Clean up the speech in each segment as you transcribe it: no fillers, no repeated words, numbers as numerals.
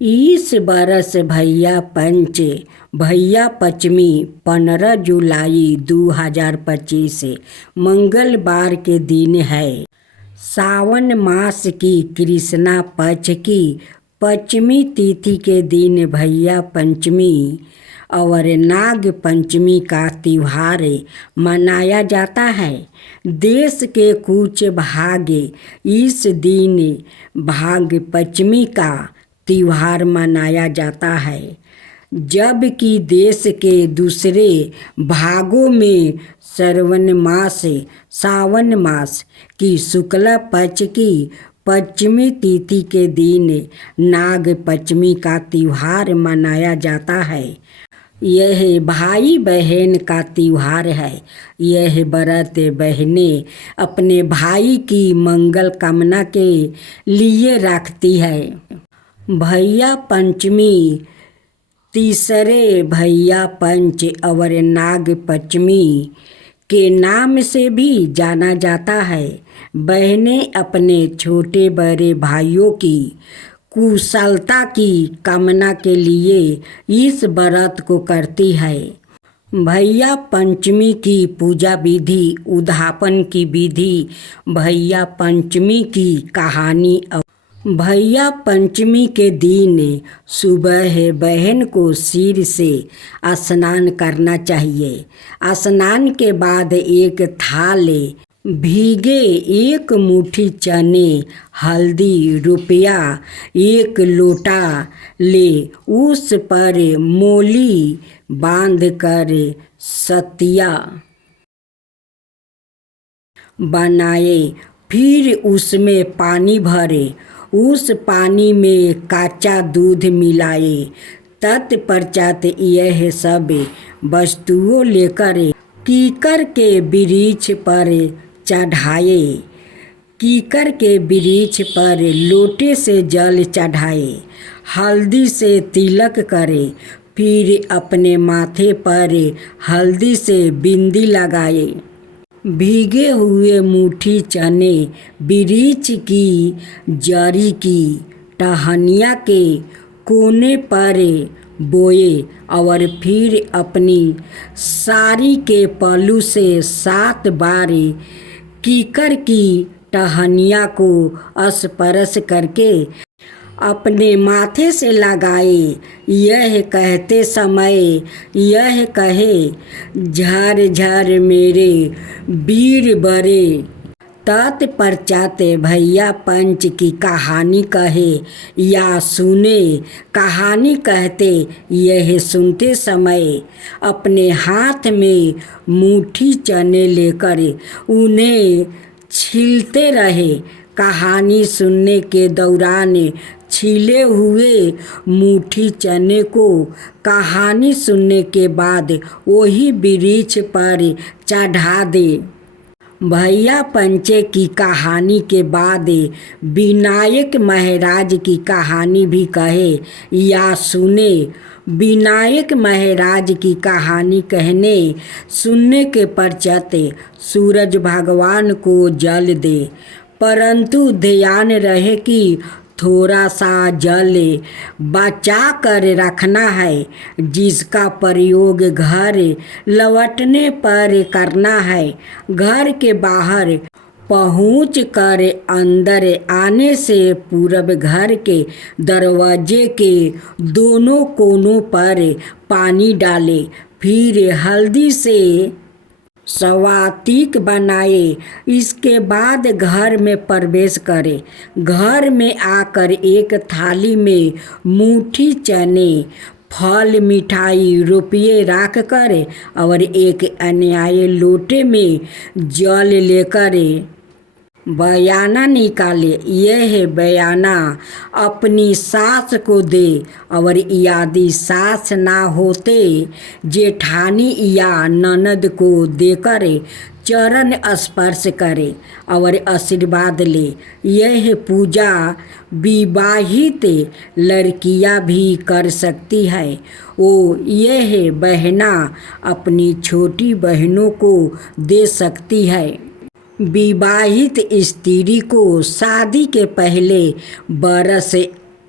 इस बरस भैया पंच भैया पचमी 15 जुलाई 2025 मंगलवार के दिन है। सावन मास की कृष्णा पक्ष की पचमी तिथि के दिन भैया पंचमी और नाग पंचमी का त्योहार मनाया जाता है। देश के कुछ भाग इस दिन भाग पंचमी का त्योहार मनाया जाता है, जबकि देश के दूसरे भागों में सावन मास की शुक्ल पक्ष की पश्चिमी तिथि के दिन नाग पंचमी का त्योहार मनाया जाता है। यह भाई बहन का त्योहार है। यह व्रत बहनें अपने भाई की मंगल कामना के लिए रखती है। भैया पंचमी तीसरे भैया पंच और नाग पंचमी के नाम से भी जाना जाता है। बहनें अपने छोटे बड़े भाइयों की कुशलता की कामना के लिए इस व्रत को करती है। भैया पंचमी की पूजा विधि, उद्यापन की विधि। भैया पंचमी की कहानी। भैया पंचमी के दिन सुबह बहन को सिर से स्नान करना चाहिए। स्नान के बाद एक थाल भीगे 1 मुट्ठी चने, हल्दी, रुपया 1 लोटा ले उस पर मोली बांध कर सतिया बनाए। फिर उसमें पानी भरे। उस पानी में कच्चा दूध मिलाए। तत्पश्चात यह सब वस्तुओं लेकर कीकर के वृक्ष पर चढ़ाए। कीकर के वृक्ष पर लोटे से जल चढ़ाए। हल्दी से तिलक करे। फिर अपने माथे पर हल्दी से बिंदी लगाए। भीगे हुए मुट्ठी चने वृक्ष की जड़ी की टहनिया के कोने पर बोए और फिर अपनी साड़ी के पल्लू से 7 बार कीकर की टहनिया को स्पर्श करके अपने माथे से लगाए। यह कहते समय यह कहे, झर झर मेरे वीर बरे। तत्पश्चात भैया पंच की कहानी कहे या सुने। कहानी कहते यह सुनते समय अपने हाथ में मुट्ठी चने लेकर उन्हें छीलते रहे। कहानी सुनने के दौरान छीले हुए मुट्ठी चने को कहानी सुनने के बाद वही वृक्ष पर चढ़ा दे। भैया पंचे की कहानी के बाद विनायक महाराज की कहानी भी कहे या सुने। विनायक महाराज की कहानी कहने सुनने के पश्चात सूरज भगवान को जल दे, परंतु ध्यान रहे कि थोड़ा सा जल बचा कर रखना है, जिसका प्रयोग घर लौटने पर करना है। घर के बाहर पहुँच कर अंदर आने से पूर्व घर के दरवाजे के दोनों कोनों पर पानी डाले। फिर हल्दी से स्वातिक बनाए। इसके बाद घर में प्रवेश करे। घर में आकर एक थाली में मुट्ठी चने, फल, मिठाई, रुपये रख कर और एक अन्याय लोटे में जल लेकर बयाना निकाले। यह बयाना अपनी सास को दे और यदि सास ना होते जेठानी या ननद को देकर चरण स्पर्श करे और आशीर्वाद ले। यह पूजा विवाहित लड़कियां भी कर सकती है। यह बहना अपनी छोटी बहनों को दे सकती है। विवाहित स्त्री को शादी के पहले बरस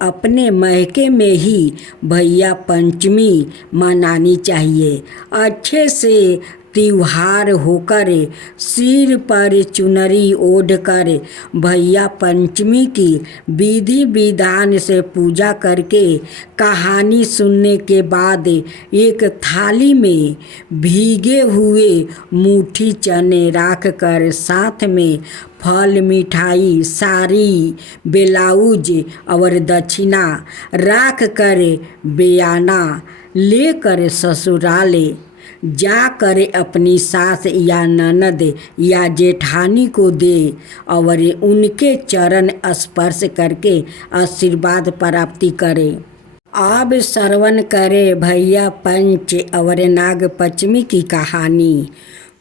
अपने मैके में ही भैया पंचमी मनानी चाहिए। अच्छे से त्योहार होकर सिर पर चुनरी ओढ़कर भैया पंचमी की विधि विधान से पूजा करके कहानी सुनने के बाद एक थाली में भीगे हुए मुट्ठी चने रख कर साथ में फल मिठाई साड़ी ब्लाउज और दक्षिणा रख कर बयाना लेकर ससुराले जाकर अपनी सास या ननद या जेठानी को दे और उनके चरण स्पर्श करके आशीर्वाद प्राप्ति करे। अब श्रवण करे भैया पंच और नाग पंचमी की कहानी।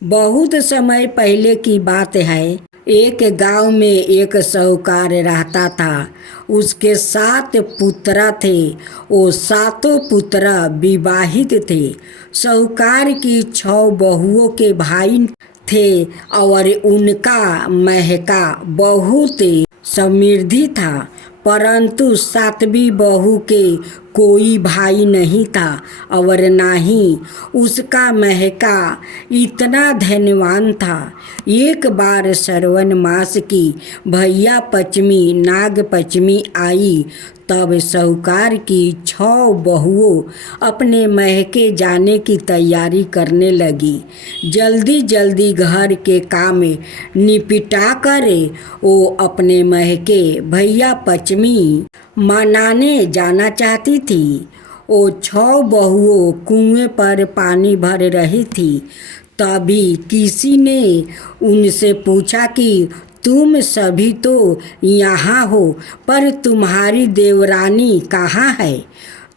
बहुत समय पहले की बात है। एक गांव में एक साहूकार रहता था। उसके 7 पुत्र थे। वो 7 पुत्र विवाहित थे। साहूकार की 6 बहुओं के भाई थे और उनका महका बहुत समृद्धि था, परंतु 7वीं बहू के कोई भाई नहीं था और ना ही उसका महका इतना धनवान था। एक बार श्रावण मास की भैया पंचमी नाग पंचमी आई, तब साहूकार की 6 बहुओं अपने महके जाने की तैयारी करने लगी। जल्दी जल्दी घर के काम निपटा कर वो अपने महके भैया पंचमी मनाने जाना चाहती थी। वो 6 बहुओं कुएं पर पानी भर रही थी। तभी किसी ने उनसे पूछा कि तुम सभी तो यहाँ हो, पर तुम्हारी देवरानी कहाँ है?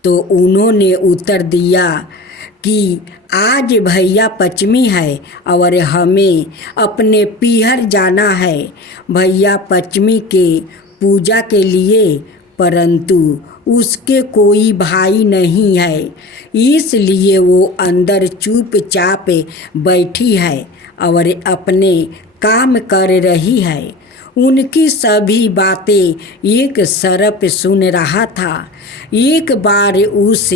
तो उन्होंने उत्तर दिया कि आज भैया पंचमी है और हमें अपने पीहर जाना है भैया पंचमी के पूजा के लिए, परंतु उसके कोई भाई नहीं है, इसलिए वो अंदर चुपचाप बैठी है और अपने काम कर रही है। उनकी सभी बातें एक सरप सुन रहा था। एक बार उस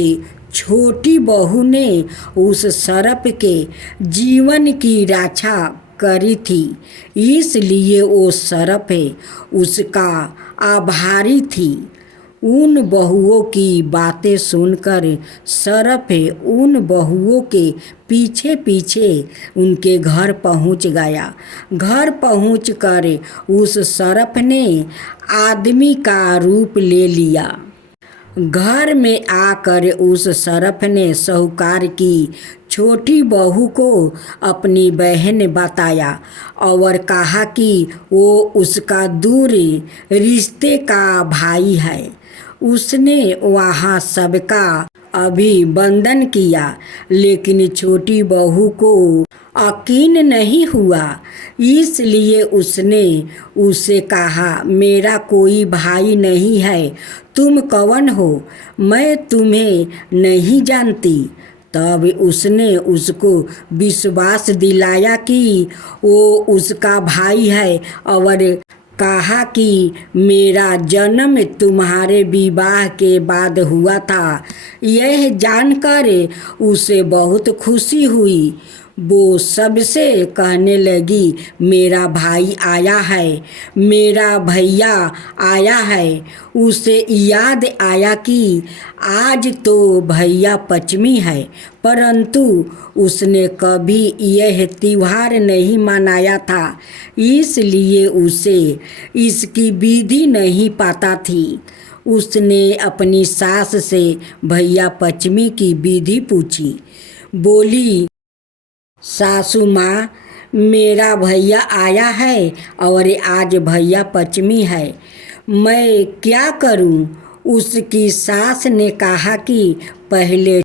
छोटी बहू ने उस सरप के जीवन की रक्षा करी थी, इसलिए वो सरप उसका आभारी थी। उन बहुओं की बातें सुनकर सरप उन बहुओं के पीछे पीछे उनके घर पहुंच गया। घर पहुंचकर उस सरप ने आदमी का रूप ले लिया। घर में आकर उस सरप ने साहूकार की छोटी बहू को अपनी बहन बताया और कहा कि वो उसका दूर रिश्ते का भाई है। उसने वहाँ सबका अभिवंदन किया, लेकिन छोटी बहू को यकीन नहीं हुआ, इसलिए उसने उसे कहा, मेरा कोई भाई नहीं है, तुम कौन हो? मैं तुम्हें नहीं जानती। तब उसने उसको विश्वास दिलाया कि वो उसका भाई है और कहा कि मेरा जन्म तुम्हारे विवाह के बाद हुआ था। यह जानकर उसे बहुत खुशी हुई। वो सबसे कहने लगी, मेरा भाई आया है, मेरा भैया आया है। उसे याद आया कि आज तो भैया पंचमी है, परंतु उसने कभी यह त्योहार नहीं मनाया था, इसलिए उसे इसकी विधि नहीं पता थी। उसने अपनी सास से भैया पंचमी की विधि पूछी। बोली, सासू माँ, मेरा भैया आया है और आज भैया पंचमी है, मैं क्या करूं? उसकी सास ने कहा कि पहले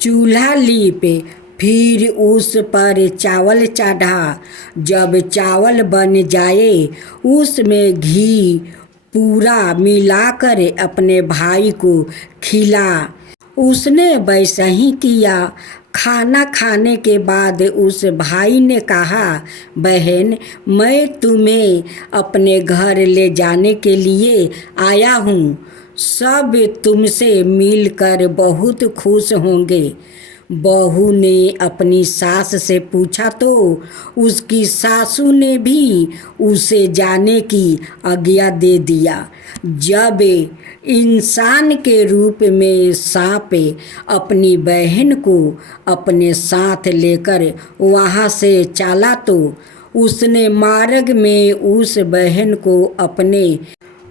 चूल्हा लीप, फिर उस पर चावल चढ़ा। जब चावल बन जाए उसमें घी पूरा मिलाकर अपने भाई को खिला। उसने वैसा ही किया। खाना खाने के बाद उस भाई ने कहा, बहन, मैं तुम्हें अपने घर ले जाने के लिए आया हूँ, सब तुमसे मिलकर बहुत खुश होंगे। बहू ने अपनी सास से पूछा तो उसकी सासू ने भी उसे जाने की आज्ञा दे दिया। जब इंसान के रूप में सांप अपनी बहन को अपने साथ लेकर वहाँ से चला तो उसने मार्ग में उस बहन को अपने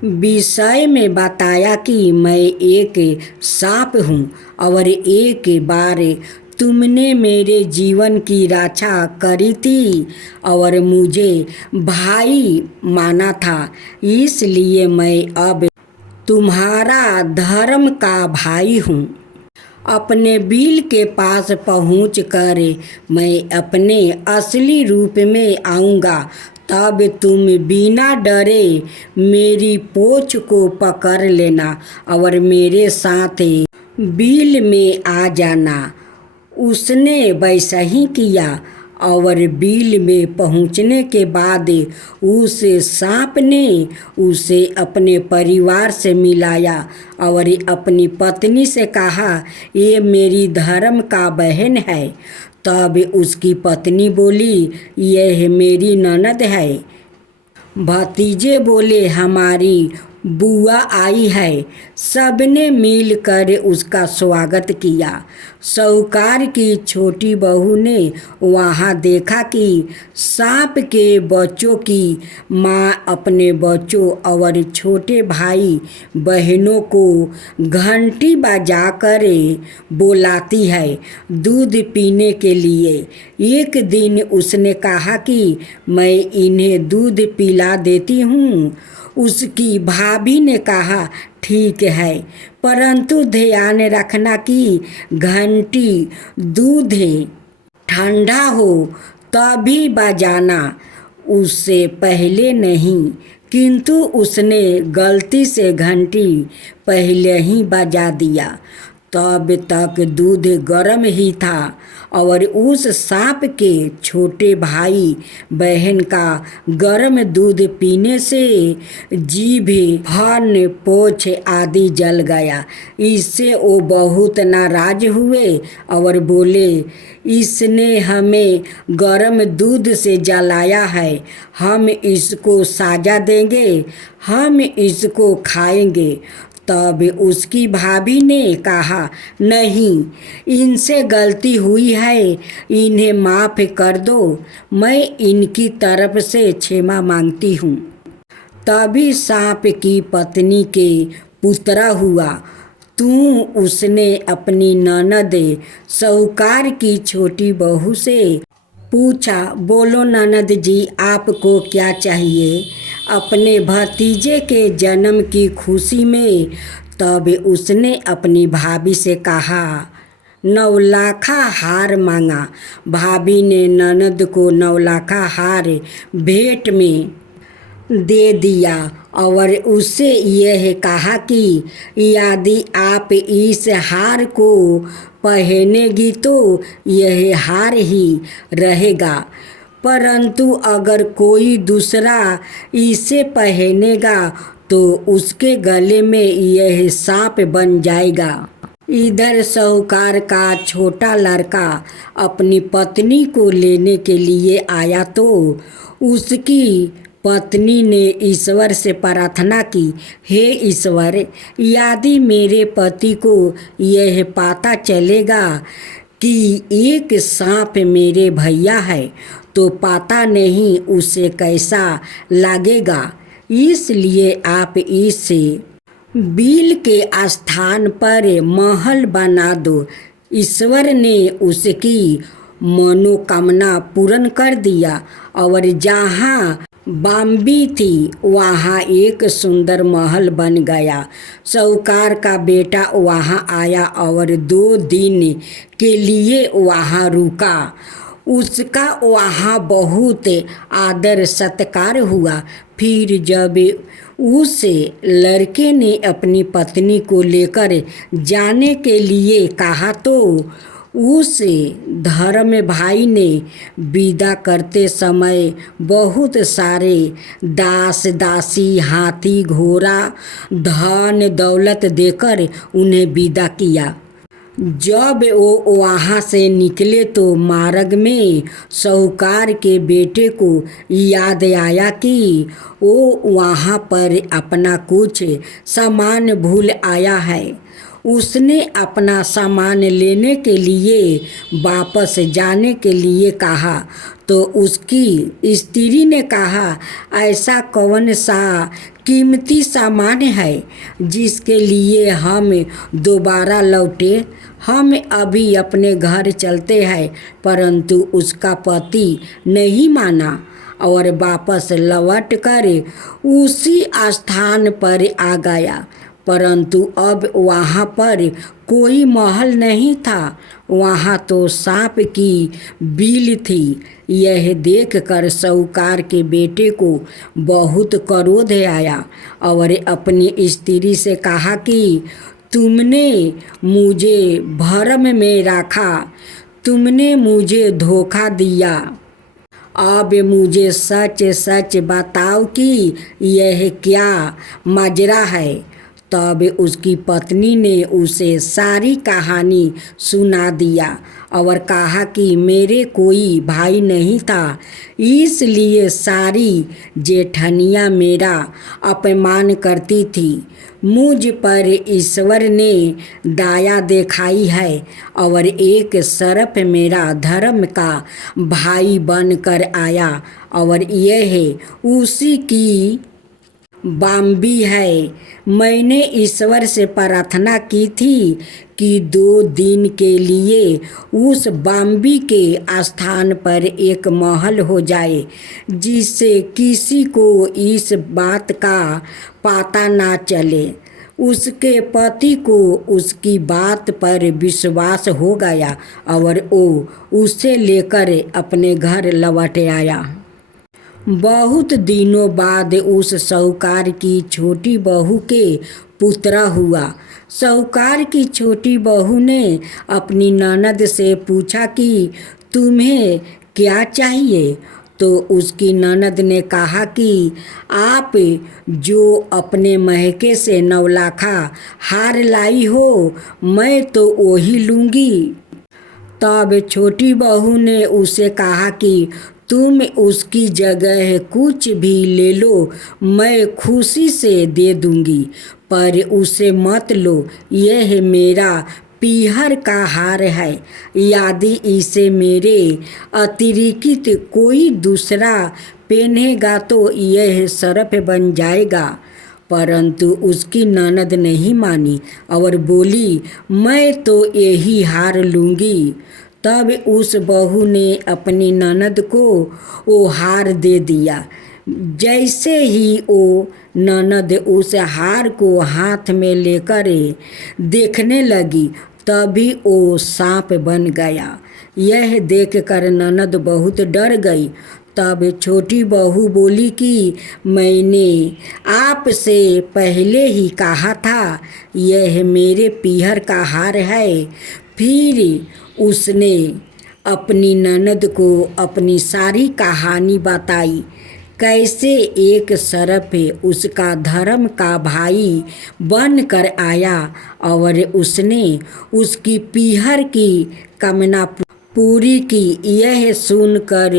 विषय में बताया कि मैं एक सांप हूँ और एक बार तुमने मेरे जीवन की रक्षा करी थी और मुझे भाई माना था, इसलिए मैं अब तुम्हारा धर्म का भाई हूँ। अपने बिल के पास पहुंचकर मैं अपने असली रूप में आऊँगा, तब तुम बिना डरे मेरी पूंछ को पकड़ लेना और मेरे साथ बिल में आ जाना। उसने वैसा ही किया और बिल में पहुंचने के बाद उस सांप ने उसे अपने परिवार से मिलाया और अपनी पत्नी से कहा, ये मेरी धर्म का बहन है। तब उसकी पत्नी बोली, यह मेरी ननद है। भतीजे बोले, हमारी बुआ आई है। सबने मिलकर उसका स्वागत किया। साहूकार की छोटी बहू ने वहाँ देखा कि सांप के बच्चों की माँ अपने बच्चों और छोटे भाई बहनों को घंटी बजाकर बुलाती है दूध पीने के लिए। एक दिन उसने कहा कि मैं इन्हें दूध पिला देती हूँ। उसकी भाभी ने कहा, ठीक है, परंतु ध्यान रखना कि घंटी दूध ठंडा हो तभी बजाना, उससे पहले नहीं। किंतु उसने गलती से घंटी पहले ही बजा दिया। तब तक दूध गर्म ही था और उस सांप के छोटे भाई बहन का गर्म दूध पीने से जीभ, फन, पोछ आदि जल गया। इससे वो बहुत नाराज हुए और बोले, इसने हमें गर्म दूध से जलाया है, हम इसको सजा देंगे, हम इसको खाएंगे। तब उसकी भाभी ने कहा, नहीं, इनसे गलती हुई है, इन्हें माफ़ कर दो, मैं इनकी तरफ से क्षमा मांगती हूँ। तभी सांप की पत्नी के पुत्रा हुआ। तू उसने अपनी ननद साहूकार की छोटी बहू से पूछा, बोलो ननद जी, आपको क्या चाहिए? अपने भतीजे के जन्म की खुशी में तब उसने अपनी भाभी से कहा, 9 लाखा हार मांगा। भाभी ने ननद को 9 लाखा हार भेंट में दे दिया और उससे यह कहा कि यदि आप इस हार को पहनेगी तो यह हार ही रहेगा, परंतु अगर कोई दूसरा इसे पहनेगा तो उसके गले में यह सांप बन जाएगा। इधर साहूकार का छोटा लड़का अपनी पत्नी को लेने के लिए आया तो उसकी पत्नी ने ईश्वर से प्रार्थना की, हे ईश्वर, यदि मेरे पति को यह पता चलेगा कि एक सांप मेरे भैया है तो पता नहीं उसे कैसा लगेगा, इसलिए आप इससे बिल के स्थान पर महल बना दो। ईश्वर ने उसकी मनोकामना पूर्ण कर दिया और जहाँ बाम्बी थी वहाँ एक सुंदर महल बन गया। साहूकार का बेटा वहाँ आया और 2 दिन के लिए वहाँ रुका। उसका वहाँ बहुत आदर सत्कार हुआ। फिर जब उस लड़के ने अपनी पत्नी को लेकर जाने के लिए कहा तो उस धर्म भाई ने विदा करते समय बहुत सारे दास दासी, हाथी घोड़ा, धन दौलत देकर उन्हें विदा किया। जब वो वहाँ से निकले तो मार्ग में साहूकार के बेटे को याद आया कि वो वहाँ पर अपना कुछ सामान भूल आया है। उसने अपना सामान लेने के लिए वापस जाने के लिए कहा तो उसकी स्त्री ने कहा, ऐसा कौन सा कीमती सामान है जिसके लिए हम दोबारा लौटे? हम अभी अपने घर चलते हैं। परंतु उसका पति नहीं माना और वापस लौट कर उसी स्थान पर आ गया। परंतु अब वहाँ पर कोई महल नहीं था, वहाँ तो सांप की बिल थी। यह देखकर साहूकार के बेटे को बहुत क्रोध आया और अपनी स्त्री से कहा कि तुमने मुझे भ्रम में रखा, तुमने मुझे धोखा दिया। अब मुझे सच सच बताओ कि यह क्या माजरा है। तब उसकी पत्नी ने उसे सारी कहानी सुना दिया और कहा कि मेरे कोई भाई नहीं था, इसलिए सारी जेठनियाँ मेरा अपमान करती थी। मुझ पर ईश्वर ने दया दिखाई है और एक सर्प मेरा धर्म का भाई बनकर आया और यह उसी की बाम्बी है। मैंने ईश्वर से प्रार्थना की थी कि 2 दिन के लिए उस बाम्बी के स्थान पर एक महल हो जाए, जिससे किसी को इस बात का पता ना चले। उसके पति को उसकी बात पर विश्वास हो गया और वो उसे लेकर अपने घर लौट आया। बहुत दिनों बाद उस साहूकार की छोटी बहू के पुत्र हुआ। साहूकार की छोटी बहू ने अपनी ननद से पूछा कि तुम्हें क्या चाहिए? तो उसकी ननद ने कहा कि आप जो अपने महके से 9 लाखा हार लाई हो, मैं तो वही लूँगी। तब छोटी बहू ने उसे कहा कि तुम उसकी जगह कुछ भी ले लो, मैं खुशी से दे दूँगी, पर उसे मत लो। यह मेरा पीहर का हार है। यदि इसे मेरे अतिरिक्त कोई दूसरा पहनेगा तो यह सर्प बन जाएगा। परंतु उसकी ननद नहीं मानी और बोली, मैं तो यही हार लूँगी। तब उस बहू ने अपनी ननद को वो हार दे दिया। जैसे ही वो ननद उस हार को हाथ में लेकर देखने लगी, तभी वो सांप बन गया। यह देखकर ननद बहुत डर गई। तब छोटी बहू बोली कि मैंने आपसे पहले ही कहा था, यह मेरे पीहर का हार है। फिर उसने अपनी ननद को अपनी सारी कहानी बताई, कैसे एक सर्प उसका धर्म का भाई बन कर आया और उसने उसकी पीहर की कामना पूरी की। यह सुनकर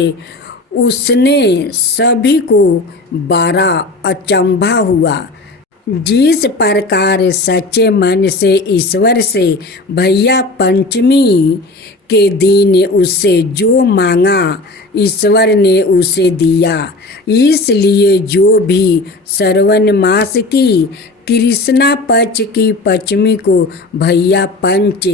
उसने सभी को बड़ा अचंभा हुआ। जिस प्रकार सच्चे मन से ईश्वर से भैया पंचमी के दिन उससे जो मांगा, ईश्वर ने उसे दिया। इसलिए जो भी श्रावण मास की कृष्णा पक्ष की पंचमी को भैया पंच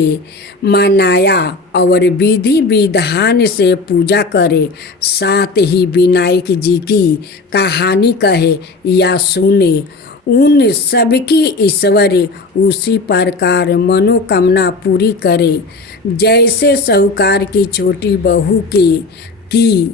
मनाया और विधि विधान से पूजा करे, साथ ही विनायक जी की कहानी कहे या सुने, उन सबकी ईश्वर उसी प्रकार मनोकामना पूरी करे जैसे साहूकार की छोटी बहू की